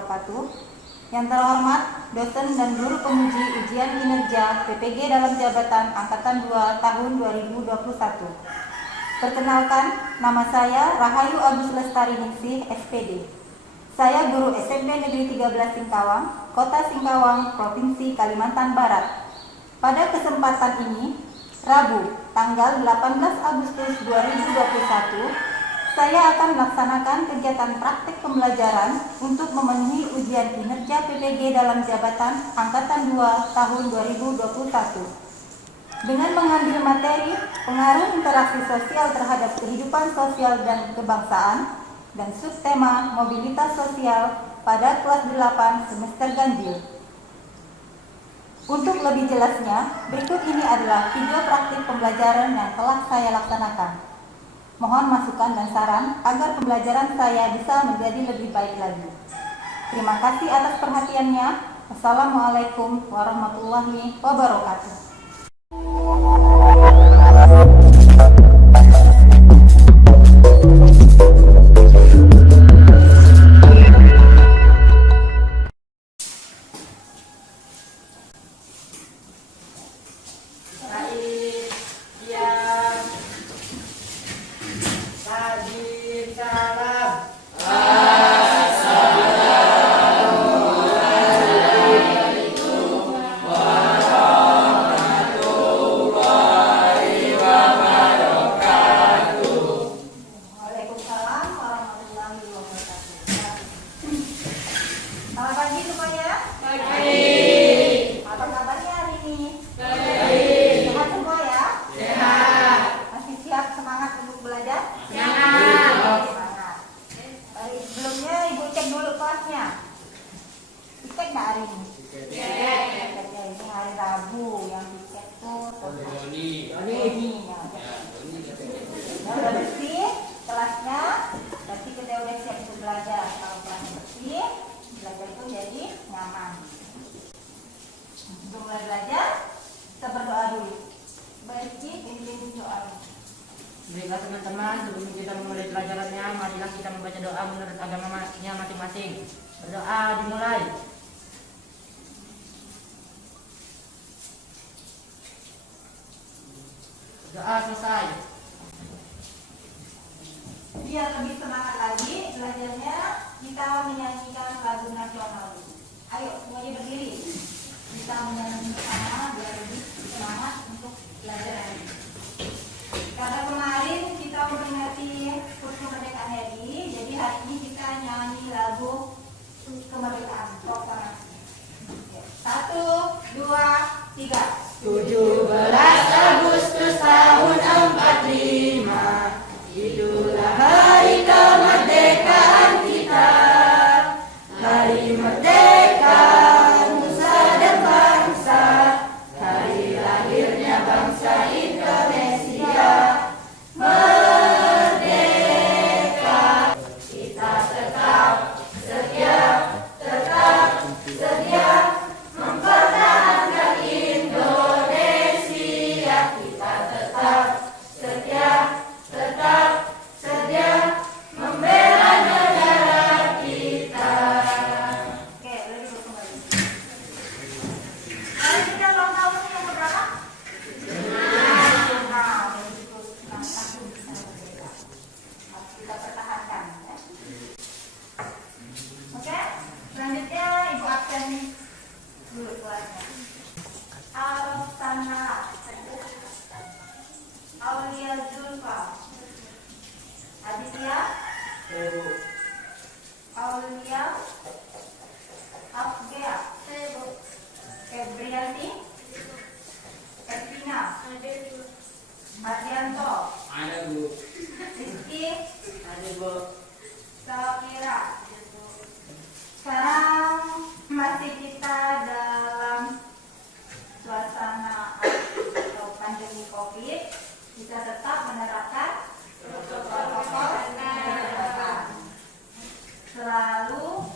wabarakatuh. Yang terhormat dosen dan guru penguji ujian kinerja PPG dalam jabatan Angkatan 2 tahun 2021. Perkenalkan, nama saya Rahayu Agus Lestari Ningsih, SPD. Saya guru SMP Negeri 13 Singkawang, Kota Singkawang, Provinsi Kalimantan Barat. Pada kesempatan ini, Rabu, tanggal 18 Agustus 2021, saya akan melaksanakan kegiatan praktik pembelajaran untuk memenuhi ujian kinerja PPG dalam jabatan Angkatan 2 tahun 2021. Dengan mengambil materi pengaruh interaksi sosial terhadap kehidupan sosial dan kebangsaan dan subtema mobilitas sosial pada kelas 8 semester ganjil. Untuk lebih jelasnya, berikut ini adalah video praktik pembelajaran yang telah saya laksanakan. Mohon masukan dan saran agar pembelajaran saya bisa menjadi lebih baik lagi. Terima kasih atas perhatiannya. Wassalamualaikum warahmatullahi wabarakatuh. Tiket nggak hari ini? Tiketnya ini hari Rabu, yang tiket tuh Doni. Udah bersih kelasnya, berarti kita udah siap untuk belajar. Kalau kelasnya bersih, belajar itu jadi nyaman. Untuk mulai belajar, kita berdoa dulu. Baiki, pimpin doa. Baiklah teman-teman, sebelum kita memulai pelajarannya, marilah kita membaca doa menurut agamanya masing-masing. Berdoa dimulai. Doa selesai. Biar lebih semangat lagi belajarnya, kita menyanyikan lagu nasional. Ayo semuanya berdiri. Kita menyanyi bersama biar lebih semangat untuk belajar hari ini. Karena kemarin kita memperingati HUT kemerdekaan RI, jadi hari ini kita nyanyi lagu kemerdekaan proklamasi. 1, 2, 3. 17 Agustus tahun 45, itulah hari kemerdekaan kita. Hari merdeka nusa dan bangsa, hari lahirnya bangsa Indonesia. Merdeka, kita tetap setia mempertahankan Indonesia. Kita tetap setia membela negara kita. Oke, lagi kembali. Mari kita ulang tahun yang keberapa? Nah, itu ulang tahun kita merdeka. Harus kita pertahankan. Ya. Oke, selanjutnya Ibu absen dulu kelasnya. Al-Sana, Aulia Zulfa, Aditya, Aulia, Afgea, Febrianti, Evina, Ardianto, Rizky, Sakira. Sekarang masih kita dalam suasana atau pandemi COVID, kita tetap menerapkan protokol kesehatan. Selalu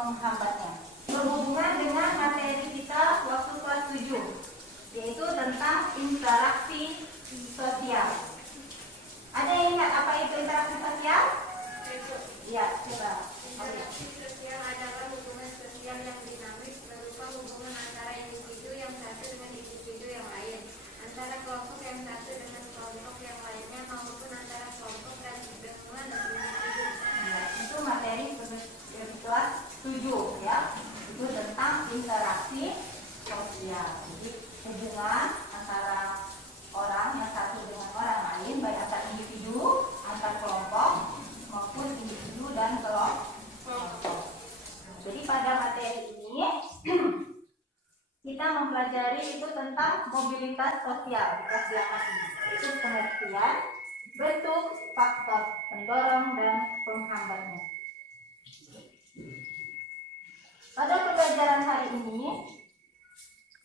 penghambatnya. Berhubungan dengan materi kita waktu kelas 7, yaitu tentang interaksi sosial. Ada yang ingat apa itu interaksi sosial? Iya, coba. Interaksi sosial adalah hubungan sosial yang dinamis berupa hubungan antara individu yang satu dengan individu yang lain, antara kelompok yang satu dengan kelompok yang lainnya, maupun antara kelompok dan dengan individu. Ya, itu materi kelas 7 ya. Itu tentang interaksi sosial. Jadi hubungan antara orang yang satu dengan orang lain, baik antar individu, antar kelompok maupun individu dan kelompok. Jadi pada materi ini kita mempelajari itu tentang mobilitas sosial di kelas 8 ini, yaitu pengertian, bentuk, faktor pendorong dan penghambatnya. Pada pembelajaran hari ini,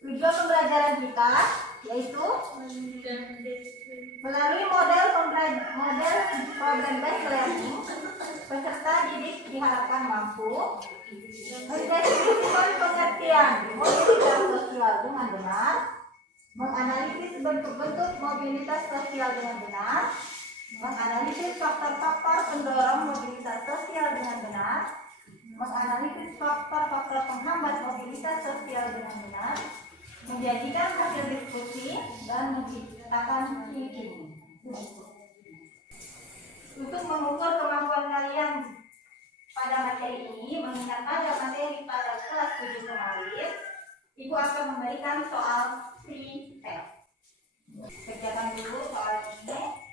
tujuan pembelajaran kita yaitu melalui model problem based learning, peserta didik diharapkan mampu mendeskripsikan pengertian mobilitas sosial dengan benar, menganalisis bentuk-bentuk mobilitas sosial dengan benar, menganalisis faktor-faktor pendorong mobilitas sosial dengan benar, menganalisis faktor-faktor penghambat mobilitas sosial dengan benar, menjadikan hasil diskusi dan menciptakan thinking. Untuk mengukur kemampuan kalian pada materi ini, mengingat ada materi pada kelas 7 kemarin, Ibu akan memberikan soal free test. Kerjakan dulu soal ini.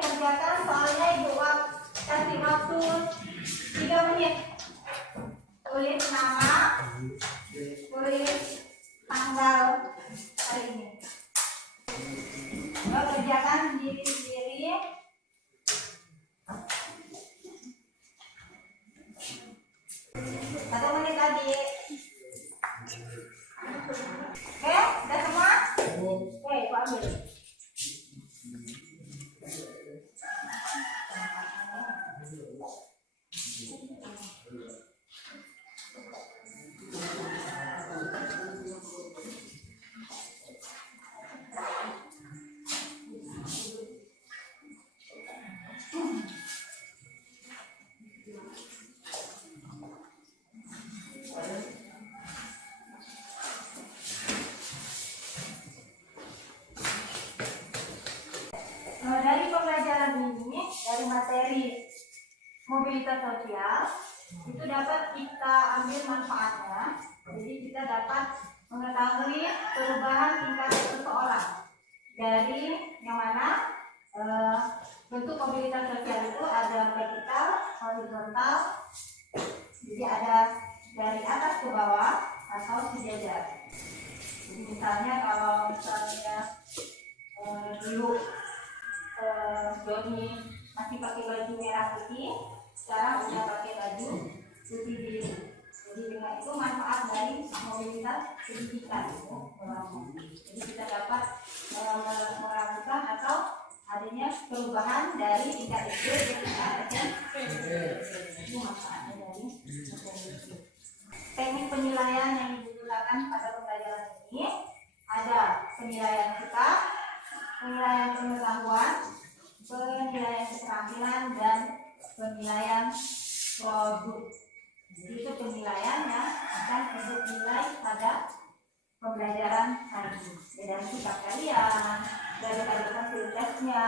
Kerjakan soalnya Ibu kasih waktu 3 menit. Tulis nama, tulis tanggal hari ini. Kerjakan sendiri-sendiri. 1 menit lagi. Oke, udah semua? Oke, Ibu ambil. Dari pembelajaran ini, dari materi mobilitas sosial, itu dapat kita ambil manfaatnya. Jadi kita dapat mengetahui perubahan tingkat seseorang dari yang mana bentuk mobilitas sosial itu ada vertikal, horizontal, jadi ada dari atas ke bawah atau sejajar. Jadi misalnya kalau dulu Doni masih pakai baju merah putih, sekarang udah pakai baju putih biru. Jadi dengan itu manfaat dari mobilitas pendidikan. Jadi kita dapat meragukan atau adanya perubahan dari tingkat SD ke tingkat SMP. Itu manfaatnya dari mobilitas. Teknik penilaian yang digunakan pada pembelajaran ini ada penilaian sikap, penilaian pengetahuan, penilaian keterampilan, dan penilaian produk. Jadi itu penilaian yang akan Ibu nilai pada pembelajaran hari ini. Dan sikap kalian, dari hasil tesnya,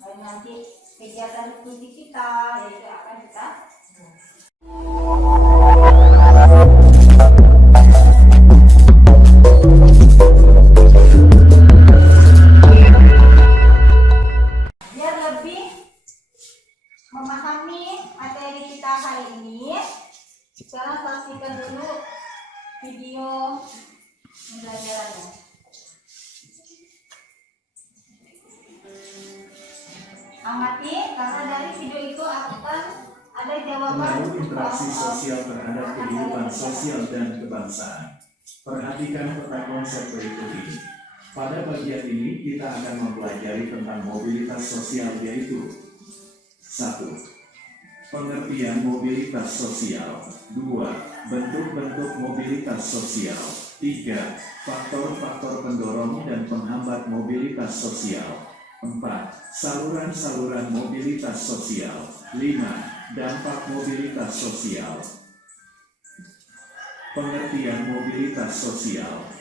dan nanti kegiatan diskusi kita, yaitu akan kita biar lebih memahami materi kita hari ini. Sekarang saksikan dulu video pembelajarannya. Amati, karena dari video itu akan ada jawaban Pengaruh interaksi sosial terhadap kehidupan sosial dan kebangsaan. Perhatikan peta konsep berikut ini. Pada bagian ini kita akan mempelajari tentang mobilitas sosial, yaitu 1. Pengertian mobilitas sosial. 2. Bentuk-bentuk mobilitas sosial. 3. Faktor-faktor pendorong dan penghambat mobilitas sosial. 4. Saluran-saluran mobilitas sosial. 5. Dampak mobilitas sosial. Pengertian mobilitas sosial.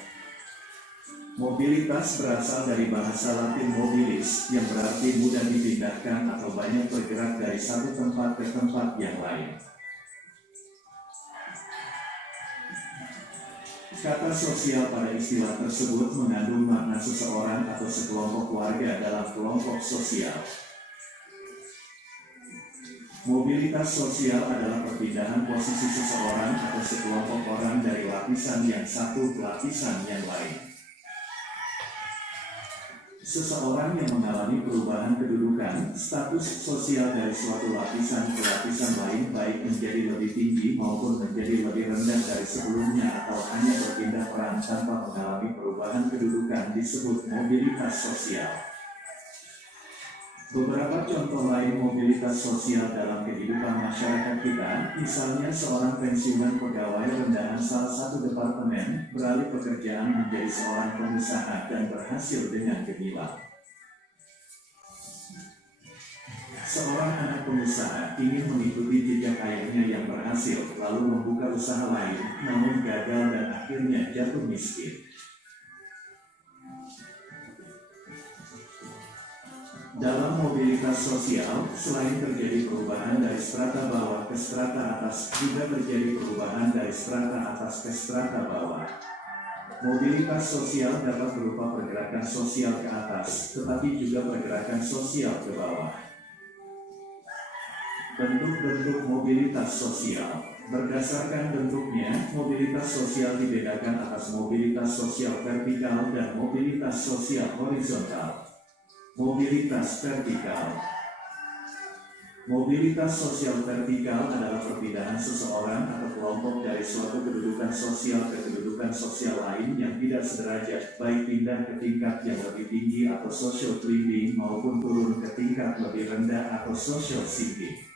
Mobilitas berasal dari bahasa Latin mobilis, yang berarti mudah dipindahkan atau banyak bergerak dari satu tempat ke tempat yang lain. Kata sosial pada istilah tersebut mengandung makna seseorang atau sekelompok warga dalam kelompok sosial. Mobilitas sosial adalah perpindahan posisi seseorang atau sekelompok orang dari lapisan yang satu ke lapisan yang lain. Seseorang yang mengalami perubahan kedudukan, status sosial dari suatu lapisan ke lapisan lain, baik menjadi lebih tinggi maupun menjadi lebih rendah dari sebelumnya atau hanya berpindah peran tanpa mengalami perubahan kedudukan, disebut mobilitas sosial. Beberapa contoh lain mobilitas sosial dalam kehidupan masyarakat kita, misalnya seorang pensiunan pegawai rendahan salah satu departemen beralih pekerjaan menjadi seorang pengusaha dan berhasil dengan gemilang. Seorang anak pengusaha ingin mengikuti jejak ayahnya yang berhasil, lalu membuka usaha lain, namun gagal dan akhirnya jatuh miskin. Dalam mobilitas sosial, selain terjadi perubahan dari strata bawah ke strata atas, juga terjadi perubahan dari strata atas ke strata bawah. Mobilitas sosial dapat berupa pergerakan sosial ke atas, tetapi juga pergerakan sosial ke bawah. Bentuk-bentuk mobilitas sosial. Berdasarkan bentuknya, mobilitas sosial dibedakan atas mobilitas sosial vertikal dan mobilitas sosial horizontal. Mobilitas vertikal. Mobilitas sosial vertikal adalah perpindahan seseorang atau kelompok dari suatu kedudukan sosial ke kedudukan sosial lain yang tidak sederajat, baik pindah ke tingkat yang lebih tinggi atau social climbing maupun turun ke tingkat lebih rendah atau social sinking.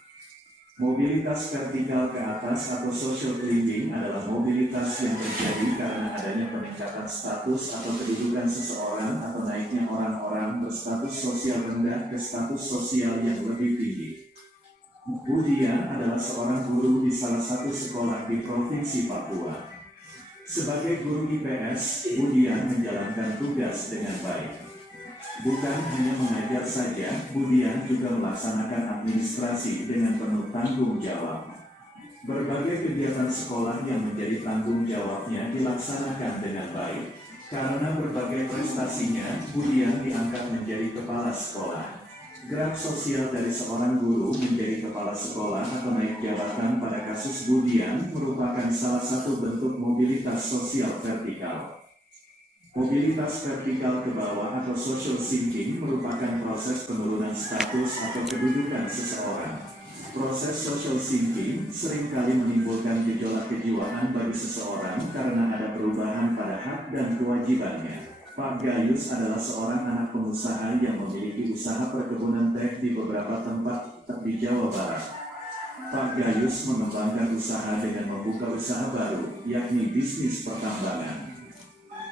Mobilitas vertikal ke atas atau social climbing adalah mobilitas yang terjadi karena adanya peningkatan status atau kedudukan seseorang atau naiknya orang-orang berstatus sosial rendah ke status sosial yang lebih tinggi. Budian adalah seorang guru di salah satu sekolah di Provinsi Papua. Sebagai guru IPS, Budian menjalankan tugas dengan baik. Bukan hanya mengajar saja, Budian juga melaksanakan administrasi dengan penuh tanggung jawab. Berbagai kegiatan sekolah yang menjadi tanggung jawabnya dilaksanakan dengan baik. Karena berbagai prestasinya, Budian diangkat menjadi kepala sekolah. Gerak sosial dari seorang guru menjadi kepala sekolah atau naik jabatan pada kasus Budian merupakan salah satu bentuk mobilitas sosial vertikal. Mobilitas vertikal ke bawah atau social sinking merupakan proses penurunan status atau kedudukan seseorang. Proses social sinking seringkali menimbulkan gejolak kejiwaan bagi seseorang karena ada perubahan pada hak dan kewajibannya. Pak Gayus adalah seorang anak pengusaha yang memiliki usaha perkebunan teh di beberapa tempat di Jawa Barat. Pak Gayus mengembangkan usaha dengan membuka usaha baru, yakni bisnis pertambangan.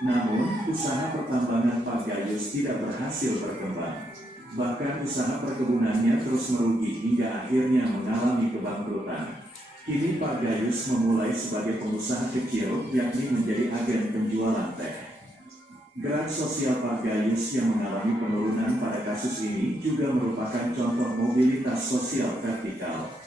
Namun, usaha pertambangan Pak Gayus tidak berhasil berkembang. Bahkan usaha perkebunannya terus merugi hingga akhirnya mengalami kebangkrutan. Kini Pak Gayus memulai sebagai pengusaha kecil, yakni menjadi agen penjualan teh. Gerak sosial Pak Gayus yang mengalami penurunan pada kasus ini juga merupakan contoh mobilitas sosial vertikal.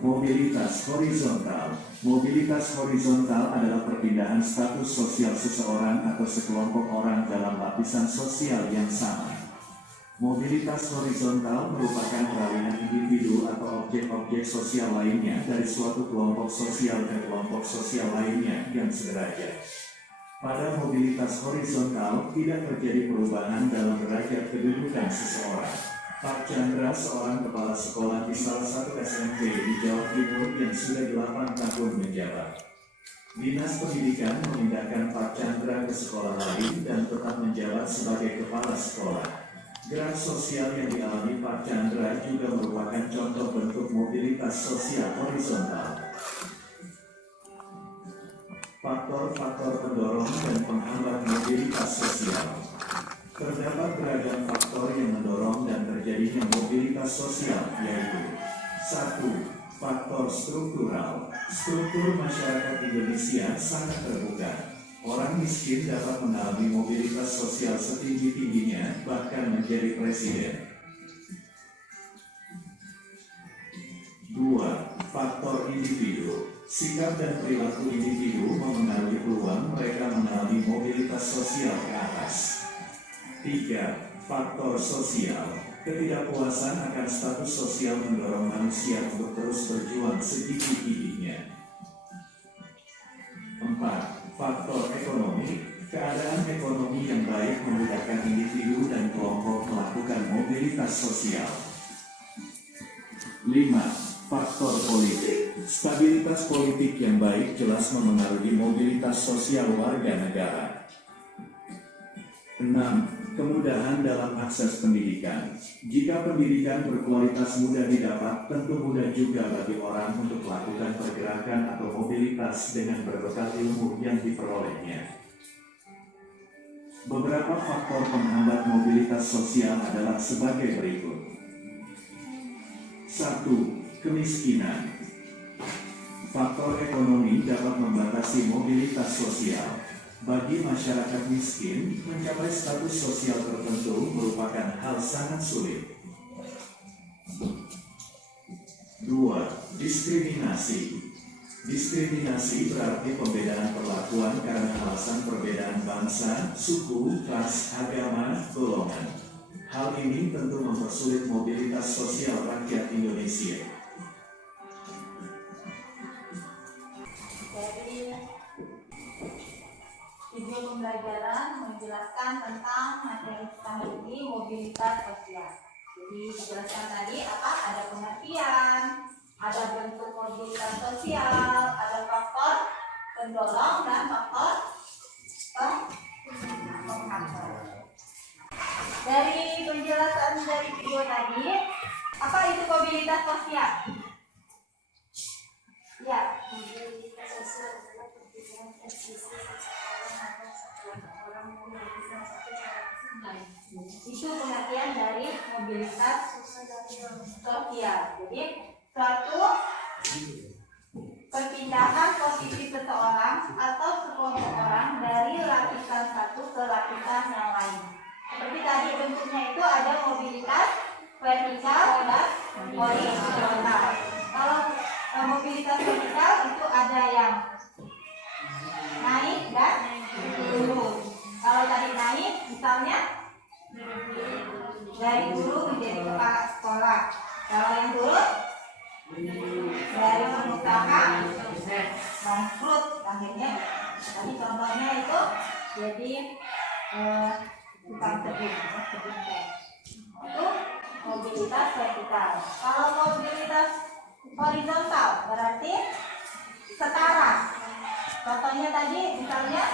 Mobilitas horizontal. Mobilitas horizontal adalah perpindahan status sosial seseorang atau sekelompok orang dalam lapisan sosial yang sama. Mobilitas horizontal merupakan peralihan individu atau objek-objek sosial lainnya dari suatu kelompok sosial ke kelompok sosial lainnya yang sederajat. Pada mobilitas horizontal tidak terjadi perubahan dalam derajat kedudukan seseorang. Pak Chandra, seorang kepala sekolah di salah satu SMP di Jawa Timur yang sudah 8 tahun menjabat. Dinas Pendidikan memindahkan Pak Chandra ke sekolah lain dan tetap menjabat sebagai kepala sekolah. Gerak sosial yang dialami Pak Chandra juga merupakan contoh bentuk mobilitas sosial horizontal. Faktor-faktor pendorong dan penghambat mobilitas sosial. Terdapat beragam faktor yang mendorong dan terjadinya mobilitas sosial, yaitu 1. Faktor struktural. Struktur masyarakat Indonesia sangat terbuka. Orang miskin dapat mengalami mobilitas sosial setinggi-tingginya, bahkan menjadi presiden. 2. Faktor individu. Sikap dan perilaku individu memengaruhi peluang mereka mengalami mobilitas sosial ke atas. 3. Faktor sosial. Ketidakpuasan akan status sosial mendorong manusia untuk terus berjuang segigih-gigihnya. 4. Faktor ekonomi. Keadaan ekonomi yang baik memudahkan individu dan kelompok melakukan mobilitas sosial. 5. Faktor politik. Stabilitas politik yang baik jelas memengaruhi mobilitas sosial warga negara. 6. Kemudahan dalam akses pendidikan. Jika pendidikan berkualitas mudah didapat, tentu mudah juga bagi orang untuk melakukan pergerakan atau mobilitas dengan berbekal ilmu yang diperolehnya. Beberapa faktor penghambat mobilitas sosial adalah sebagai berikut. 1. Kemiskinan. Faktor ekonomi dapat membatasi mobilitas sosial. Bagi masyarakat miskin, mencapai status sosial tertentu merupakan hal sangat sulit. 2. Diskriminasi. Diskriminasi berarti pembedaan perlakuan karena alasan perbedaan bangsa, suku, ras, agama, golongan. Hal ini tentu mempersulit mobilitas sosial rakyat Indonesia. Video pembelajaran menjelaskan tentang materi kita ini, mobilitas sosial. Jadi dijelaskan tadi apa? Ada pengertian, ada bentuk mobilitas sosial, ada faktor pendorong dan faktor penghambat. Dari penjelasan dari video tadi, apa itu mobilitas sosial? Ya, mobilitas sosial adalah perpindahan eksisi seseorang atau sekelompok orang dari satu cara lain. Itu pengertian dari mobilitas sosial. Jadi suatu perpindahan posisi seseorang atau sekelompok orang dari lapisan satu ke lapisan yang lain. Seperti tadi bentuknya itu ada mobilitas vertikal dan horizontal. Kalau mobilitas vertikal itu ada yang naik dan turun. Kalau tadi naik misalnya dari guru menjadi kepala sekolah. Kalau yang turun dari pengusaha bangkrut, akhirnya tadi contohnya itu jadi tukang tebing. Itu mobilitas vertikal. Kalau mobilitas horizontal berarti setara. Contohnya tadi misalnya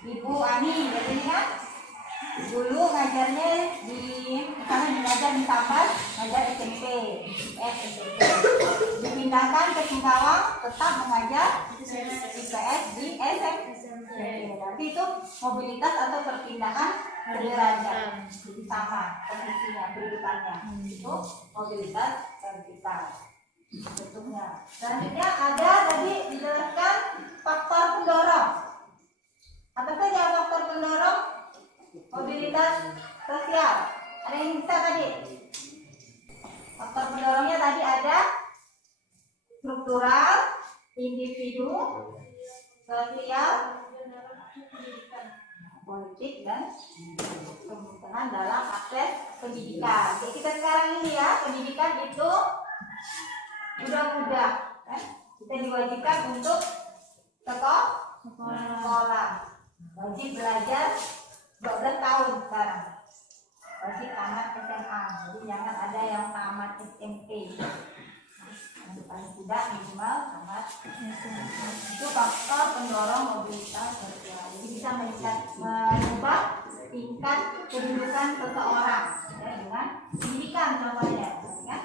Ibu Ani, jadi kan dulu ngajarnya misalnya belajar di Sampar, ngajar SMP, dipindahkan ke Singkawang, tetap mengajar IPS di SMP. Berarti itu mobilitas atau perpindahan derajat, jadi sama posisinya, kedudukannya. Itu mobilitas vertikal bentuknya. Selanjutnya ada tadi dijelaskan faktor pendorong. Apa saja faktor pendorong mobilitas sosial? Ada yang bisa tadi? Faktor pendorongnya tadi ada struktural, individu, sosial, politik, dan kebutuhan dalam akses pendidikan. Jadi kita sekarang ini ya, pendidikan itu mudah-mudah kita diwajibkan untuk sekolah Sekolah. Wajib belajar 12 tahun sekarang. Wajib tamat SMA. Jadi jangan ada yang tamat SMP. Yang paling tidak minimal tamat SMA. Itu faktor pendorong mobilitas sosial. Jadi bisa mengubah tingkat kedudukan seseorang ya, dengan pendidikan contohnya. Ya.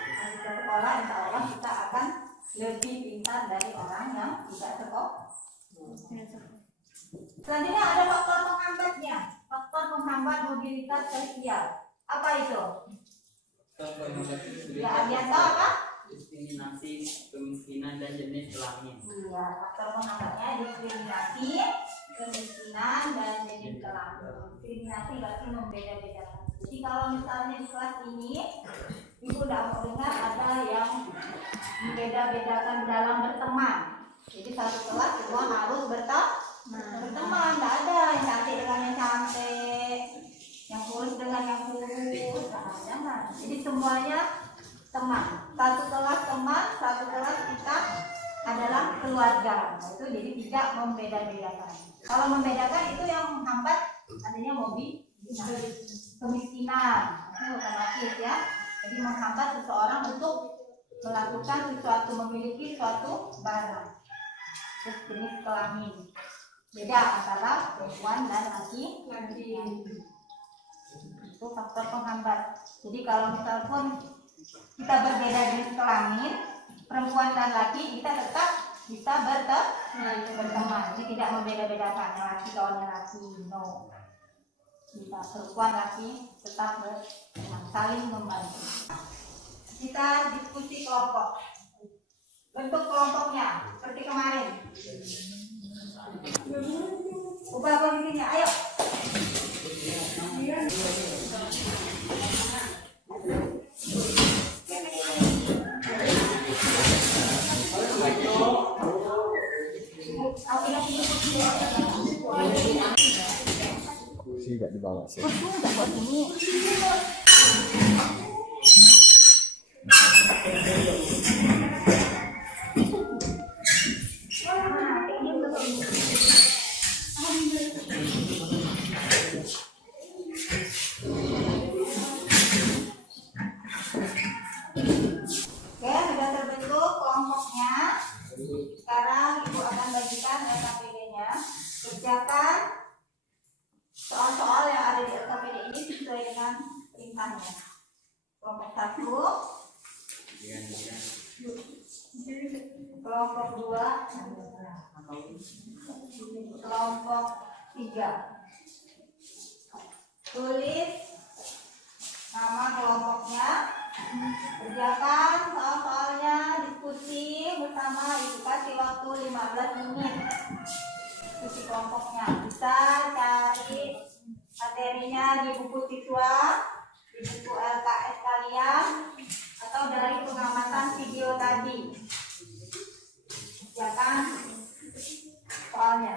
Kalau kita sekolah, insya Allah kita akan lebih pintar dari orang yang tidak sekolah. Selanjutnya ada faktor penghambatnya. Faktor penghambat mobilitas sosial. Apa itu? Ya, Aryan tahu apa? Diskriminasi, kemiskinan, dan jenis kelamin. Iya, faktor penghambatnya diskriminasi, kemiskinan, dan jenis kelamin. Diskriminasi berarti membeda-bedakan. Jadi kalau misalnya di kelas ini, ibu tidak mau dengar ada yang membeda-bedakan dalam berteman. Jadi satu kelas semua harus berteman, tidak ada yang cantik dengan yang cantik, yang kurus dengan yang kurus, jangan. Jadi semuanya teman. Satu kelas teman, satu kelas kita adalah keluarga. Nah, itu jadi tidak membeda-bedakan. Kalau membedakan itu yang menghambat adanya kemiskinan. Itu otomatis ya. Jadi menghambat seseorang untuk melakukan sesuatu, memiliki suatu barang. Terus jenis kelamin. Beda antara perempuan dan laki-laki. Itu faktor penghambat. Jadi kalau misalkan kita berbeda jenis kelamin, perempuan dan laki, kita tetap bisa berteman. Jadi tidak membeda-bedakan yang laki kawannya laki, no. Kita perempuan laki tetap berteman, saling membantu. Kita diskusi kelompok. Bentuk kelompoknya seperti kemarin. Ubah posisinya, ayo. Kursi nggak dibawa sih. Nggak buat ini. Oke, sudah terbentuk kelompoknya. Sekarang ibu akan bagikan LKPD-nya. Kerjakan soal-soal yang ada di LKPD ini sesuai dengan perintahnya. Kelompok 1, kelompok 2, kelompok 3. Tulis nama kelompoknya. Kerjakan soal-soalnya, diskusi bersama, ibu kasih waktu 15 menit. Diskusi kelompoknya, bisa cari materinya di buku siswa, di buku LKS kalian, atau dari pengamatan video tadi. Kerjakan soalnya.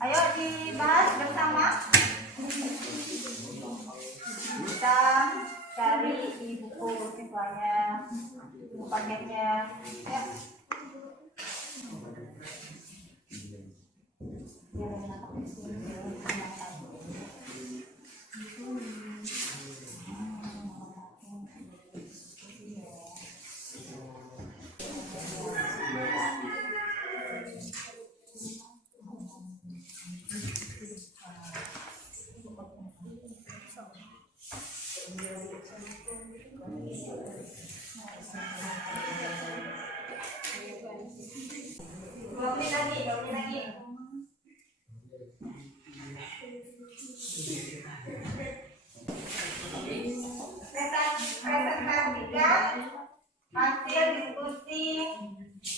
Ayo dibahas bersama. Kita cari di buku siswanya, buku paketnya. Ya. Dua menit lagi. Presentasikan hasil diskusi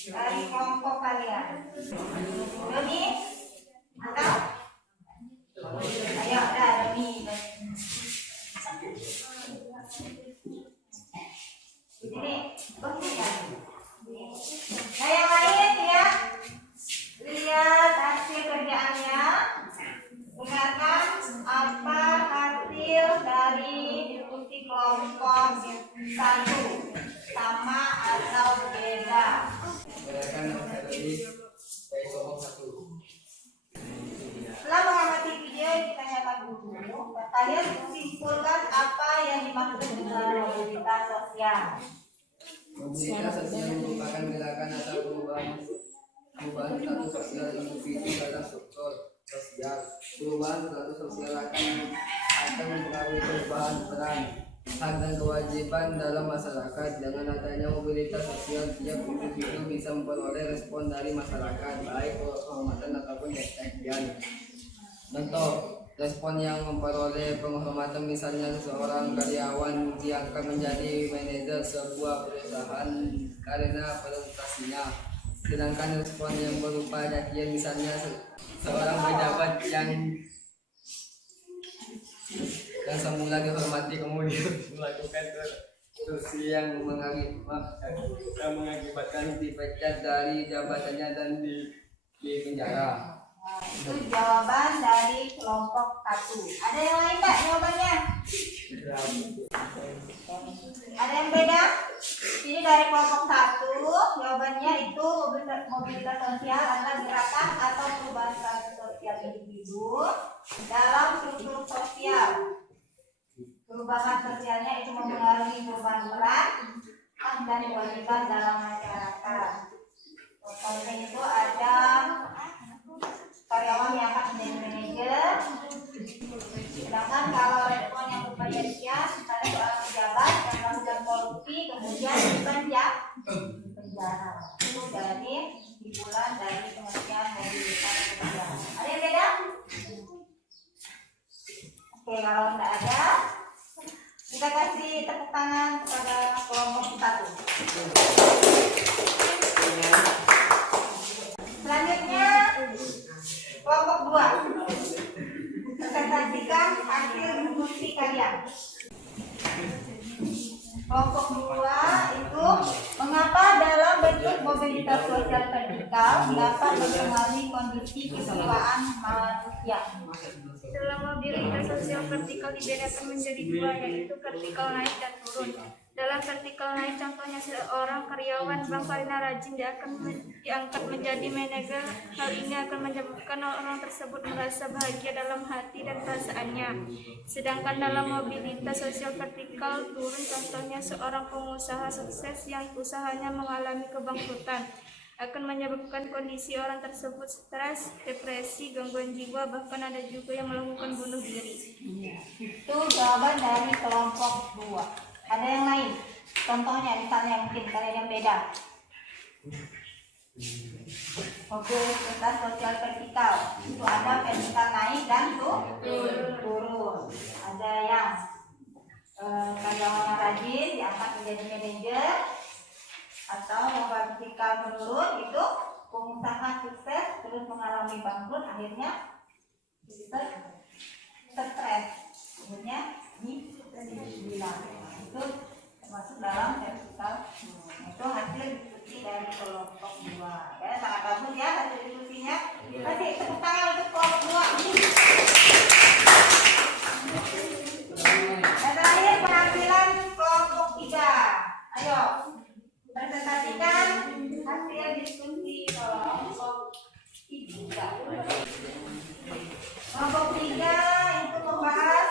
dari kelompok kalian. Doni, atau? Ayo, Doni. Ini, nah yang lain ya, lihat hasil kerjaannya, dengarkan apa hasil dari diskusi kelompok 1, sama atau beda. Berdasarkan metodologi dari kelompok 1. Setelah mengamati video yang kita nyatat dulu, kalian simpulkan apa yang dimaksud dengan mobilitas sosial. Mobilitas sosial merupakan gerakan atau perubahan status sosial individu dalam struktur sosial. Perubahan status sosial akan mempengaruhi perubahan peran, hak dan kewajiban dalam masyarakat. Dengan adanya mobilitas sosial, tiap individu bisa memperoleh respon dari masyarakat, baik penghormatan ataupun kebahagiaan. Contoh, respon yang memperoleh penghormatan misalnya seorang karyawan diangkat menjadi manajer sebuah perusahaan karena prestasinya. Sedangkan respon yang berupa cacian misalnya seorang pejabat yang semula dihormati kemudian melakukan korupsi yang mengakibatkan dipecat dari jabatannya dan di penjara. Itu jawaban dari kelompok 1. Ada yang lain Pak jawabannya? Ada yang beda? Ini dari kelompok 1, jawabannya itu mobilitas sosial adalah gerakan atau perubahan status sosial individu dalam struktur sosial. Perubahan sosialnya itu mempengaruhi perubahan peran, hak dan kewajiban dalam masyarakat. Contohnya itu ada karyawan yang akan menjadi manajer. Sedangkan kalau respon yang berupa cacian, misalnya seorang pejabat yang melakukan korupsi kemudian dipenjara. Itu jadi simpulan dari pengertian mobilitas sosial. Ada yang beda? Oke, kalau tidak ada, kita kasih tepuk tangan kepada kelompok 1. Selanjutnya kelompok 2. Presentasikan hasil diskusi kalian. Kelompok 2 itu mengapa dalam bentuk mobilitas sosial vertikal dapat mempengaruhi kondisi kejiwaan manusia. Dalam mobilitas sosial vertikal dibedakan menjadi 2, yaitu vertikal naik dan turun. Dalam vertikal naik, contohnya seorang karyawan bank paling rajin diangkat menjadi manajer. Hal ini akan menyebabkan orang tersebut merasa bahagia dalam hati dan perasaannya. Sedangkan dalam mobilitas sosial vertikal turun, contohnya seorang pengusaha sukses yang usahanya mengalami kebangkrutan, akan menyebabkan kondisi orang tersebut stres, depresi, gangguan jiwa, bahkan ada juga yang melakukan bunuh diri. Itu jawaban dari kelompok 2. Ada yang lain? Contohnya misalnya mungkin kalian yang beda. Mobilitas sosial vertikal itu ada vertikal naik dan turun. Ada yang karyawan yang rajin diangkat menjadi manajer, atau yang vertikal menurun itu pengusaha sukses terus mengalami bangkrut, akhirnya stres, akhirnya hilang. Itu termasuk dalam vertikal. Itu hasil diskusi dari kelompok 2. Ya, sangat bagus ya hasil diskusinya. Kasih tepuk tangan untuk kelompok 2. Dan terakhir penampilan kelompok 3. Ayo presentasikan hasil diskusi kelompok 3. Kelompok 3 itu membahas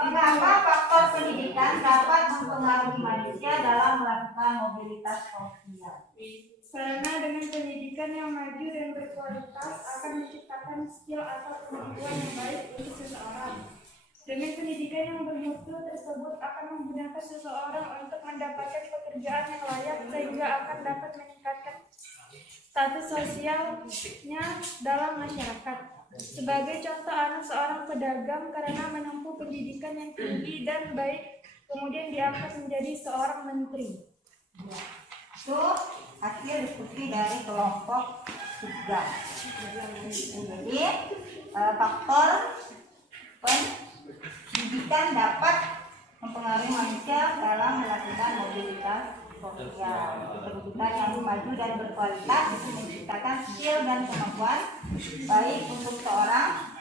mengapa faktor pendidikan dapat mempengaruhi manusia dalam melakukan mobilitas sosial. Karena dengan pendidikan yang maju dan berkualitas akan menciptakan skill atau kemampuan yang baik untuk seseorang. Dengan pendidikan yang bermutu tersebut akan menggunakan seseorang untuk mendapatkan pekerjaan yang layak sehingga akan dapat meningkatkan status sosialnya dalam masyarakat. Sebagai contoh, anak seorang pedagang karena menempuh pendidikan yang tinggi dan baik kemudian diangkat menjadi seorang menteri. Itu hasil diskusi dari kelompok 3. Jadi faktor pendidikan dapat mempengaruhi manusia dalam melakukan mobilitas sosial. Pendidikan yang maju dan berkualitas itu menciptakan skill dan kemampuan baik untuk seorang,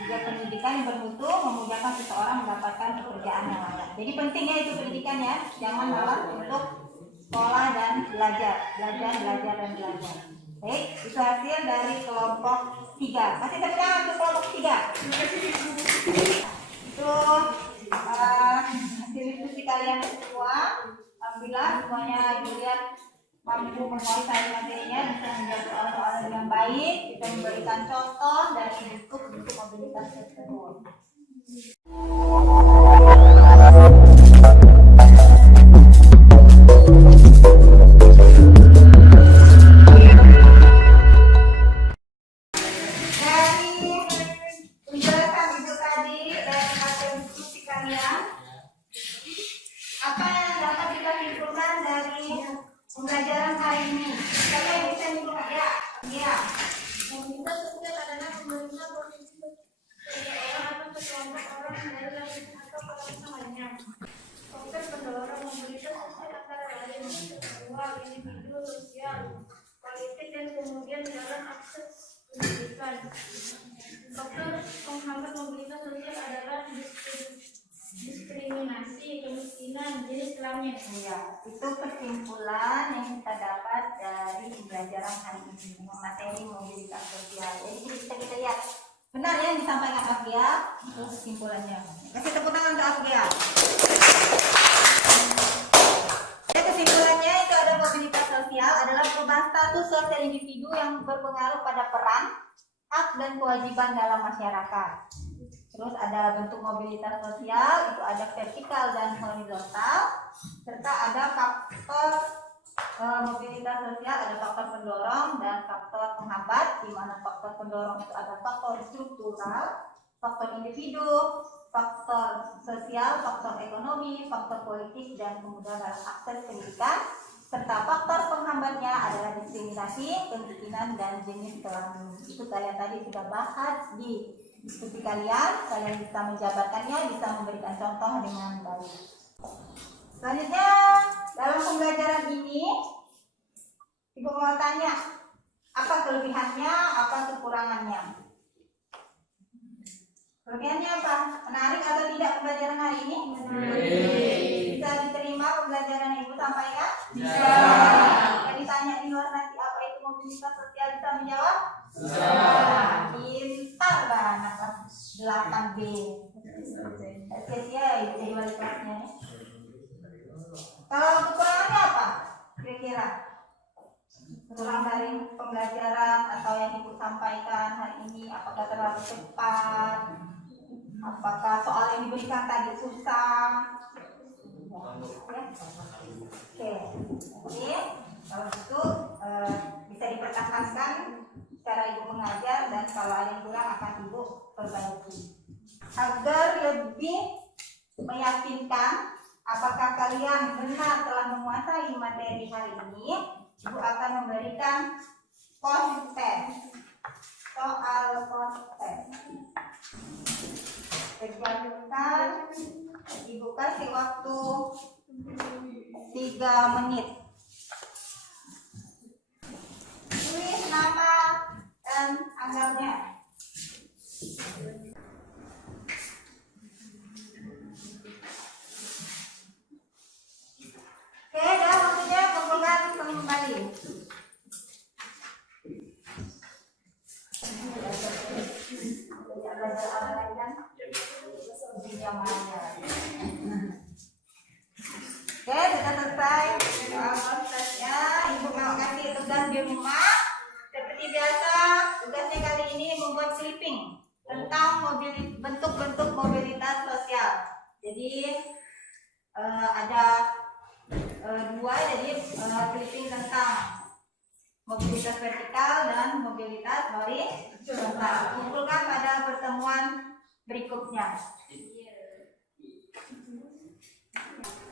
juga pendidikan yang bermutu memudahkan seseorang mendapatkan pekerjaan yang layak. Jadi pentingnya itu pendidikan ya, jangan malah untuk sekolah dan belajar. Baik, itu hasil dari kelompok 3. Masih tepuk tangan untuk kelompok 3. Itu hasil diskusi kalian semua. Alhamdulillah semuanya dilihat mampu menguasai materinya, bisa menjawab soal-soal dengan baik, bisa memberikan contoh dan bentuk mobilitas tersebut. Pembelajaran hari ini, siapa yang bisa menyimpulkan? Ya. Mobilitas sosial adalah pemerintah provinsi seseorang atau sekelompok orang dari lain atau kelompok lainnya. Faktor pendorong mobilitas sosial antara lain seksual, individu, sosial, politik, dan kemudian dalam akses pendidikan. Faktor penghambat mobilitas sosial adalah diskriminasi, kemiskinan, jenis kelamin. Ya, itu kesimpulan yang kita dapat dari pembelajaran hari ini, materi mobilitas sosial. Jadi kita lihat benar ya yang disampaikan Afgia, itu kesimpulannya. Kasih tepuk tangan untuk Afgia. Ya, kesimpulannya itu ada mobilitas sosial adalah perubahan status sosial individu yang berpengaruh pada peran, hak dan kewajiban dalam masyarakat. Terus ada bentuk mobilitas sosial, itu ada vertikal dan horizontal, serta ada faktor mobilitas sosial, ada faktor pendorong dan faktor penghambat, di mana faktor pendorong itu ada faktor struktural, faktor individu, faktor sosial, faktor ekonomi, faktor politik, dan kemudian dalam akses pendidikan, serta faktor penghambatnya adalah diskriminasi, kemiskinan, dan jenis kelamin. Itu kalian tadi sudah bahas di diskusi kalian bisa menjabarkannya, bisa memberikan contoh dengan baik. Selanjutnya, dalam pembelajaran ini, Ibu mau tanya, apa kelebihannya, apa kekurangannya? Kelebihannya apa? Menarik atau tidak pembelajaran hari ini? Bisa diterima pembelajaran Ibu sampaikan? Bisa. Jika ditanya di luar nanti apa itu mobilitas sosial, bisa menjawab? Bisa. Pintar banget, 8B. Sia-sia jadi wali kelasnya. Kalau kekurangannya apa? Kira-kira kurang dari pembelajaran atau yang Ibu sampaikan hari ini, apakah terlalu cepat, apakah soal yang diberikan tadi susah, ya. Oke, jadi kalau gitu bisa dipertahankan cara Ibu mengajar, dan kalau ada yang kurang akan Ibu perbaiki agar lebih meyakinkan apakah kalian benar telah menguasai materi hari ini. Ibu akan memberikan post-test, soal post-test. Dijadwalkan, Ibu kasih waktu 3 menit. Tulis nama dan tanggalnya. Oke, dah waktunya kumpulkan kembali. Oke, sudah selesai prosesnya. Ibu mau kasih tugas di rumah. Seperti biasa, tugasnya kali ini membuat clipping tentang bentuk-bentuk mobilitas clipping tentang mobilitas vertikal dan mobilitas horizontal. Kumpulkan pada pertemuan berikutnya.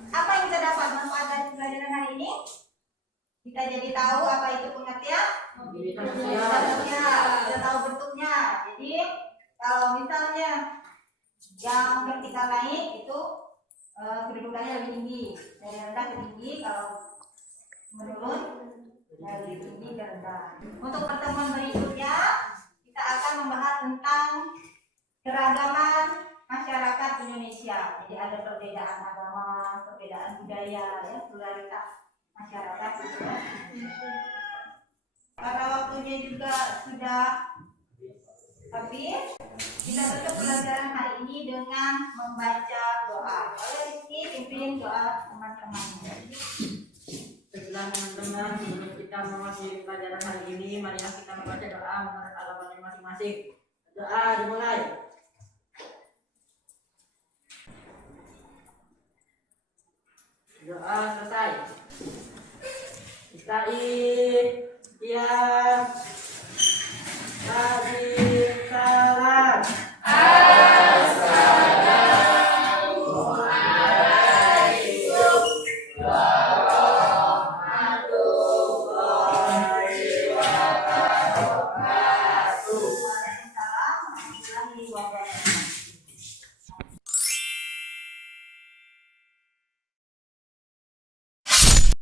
Apa yang kita dapat manfaat dari pelajaran hari ini? Kita jadi tahu apa itu pengertian Mobilitas bentuknya, kita tahu bentuknya. Jadi kalau misalnya yang vertikal naik itu kedudukannya lebih tinggi dari rendah ke tinggi, kalau menurun dari tinggi ke rendah. Untuk pertemuan berikutnya kita akan membahas tentang keragaman masyarakat Indonesia. Jadi ada perbedaan agama, perbedaan budaya, ya, pluralitas masyarakat itu. Karena waktunya juga sudah habis, kita tutup pelajaran hari ini dengan membaca doa. Oleh Rizky, pimpin doa teman-teman. Setelah teman-teman sebelum kita memasuki pelajaran hari ini, marilah kita membaca doa menurut alamatnya masing-masing. Doa dimulai. Doa selesai. Ista'i, ya